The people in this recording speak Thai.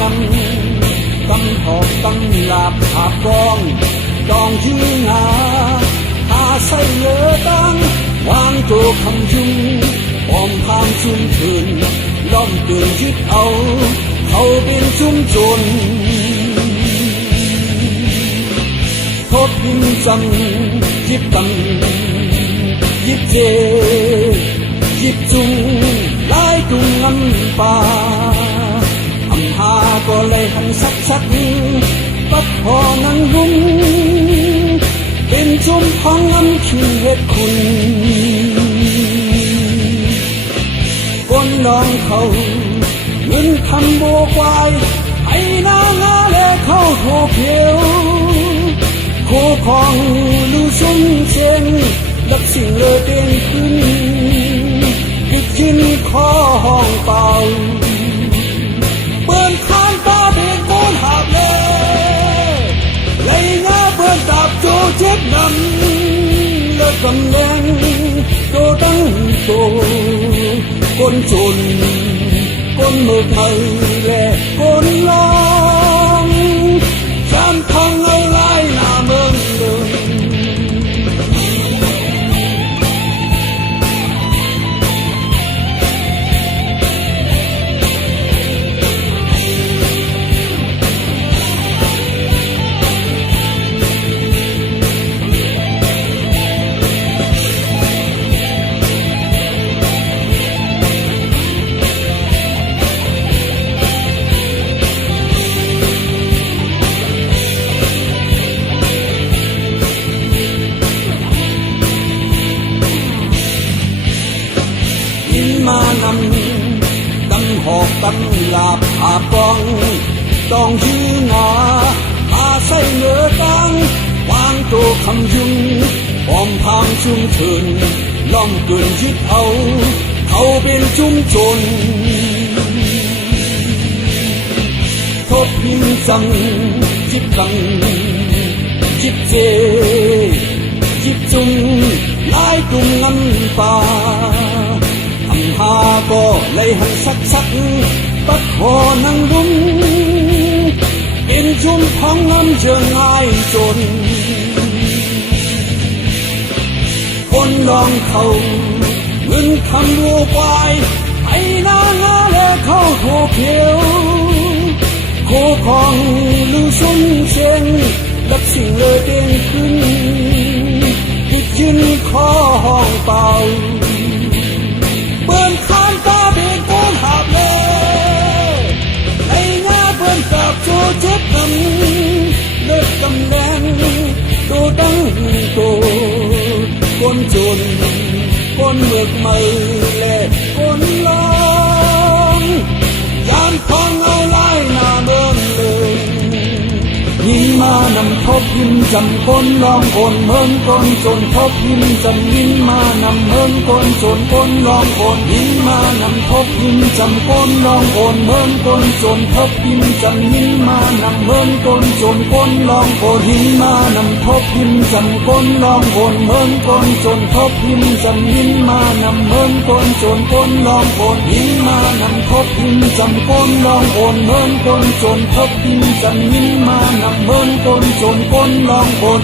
นำกำหอกกำลาบหาบกองจองชื่องาหาใส่เลือตังวางโจคำจุงปอมพามชุมคืนล้อมเกินยึดเอาเขาเป็นชุมชนทบพิมจำยิบตังยิบเจยิบจุงลายตุงน้ำป่าอำหาก็เลยหันสักปัดพอนังรุ่งเป็นจุมของน้ำชีวิตคุณคนลองเขาเงินคำโบกวายไอ้นางาและเข้าโถเพียวคู่ของลูซุ่มเชงดับสิ่งเลอเต้นขึ้นกิดขึ้นคอห้องเป่าเปิดทางตาเด็กโกนหาบเลยไล่งาเปิดตับโจเจ็บนำเลิกกำแดงโจตั้งโตคนจนคนเมื่อไทยและคนลองจำทองเอาไล่หน้าเมืองเดิมมานำตั้งหอกตั้งลาบหาปองต้องยืนหนาหาใส่เนื้อตังวางโตคำยุงปอมพางชุมเชิญล้อมเกินยึดเอาเขาเป็นชุมชนทบพิมจังจิบตังจิบเจจิบจุงลายตุงน้ำป่าหาก็เลยหันสักปัดคอนังรุ้งเป็นชุมของน้ำเชิงง่ายจนคนลองเขาเงินคำวัวควายไอ้นางาและเข้าโถเขียวโคของลูซุ่มเชงรับสิ่งเลอเต้นขึ้นติดยืนคอห้องเป่าเปิดข้ามตาเด็กโกนหาบเลยไอ้งาเปิดกับโจเจ็บกำเลิกกำแดงโตตั้งโตคนจนคนเมือกไม่และคนลองยามทองเอาไล่หน้าเมืองเลยยินมานำทบยินจำคนลองคนเมืองคนจนทบยินจำยินมานำเมืองคนจนคนลองคนยินมานำทบยินจำคนลองคนเมืองคนจนทบยินจำยินมานำเมืองคนจนคนลองคนยินมานำทบยินจำคนลองคนเมืองคนจนทบยินจำยินมานำเมืองคนจนคนลองคนยินมานำทบยินจำคนลองคนเมืองคนจนทบยินจำยินมานำเมืองคนจนคนลองคน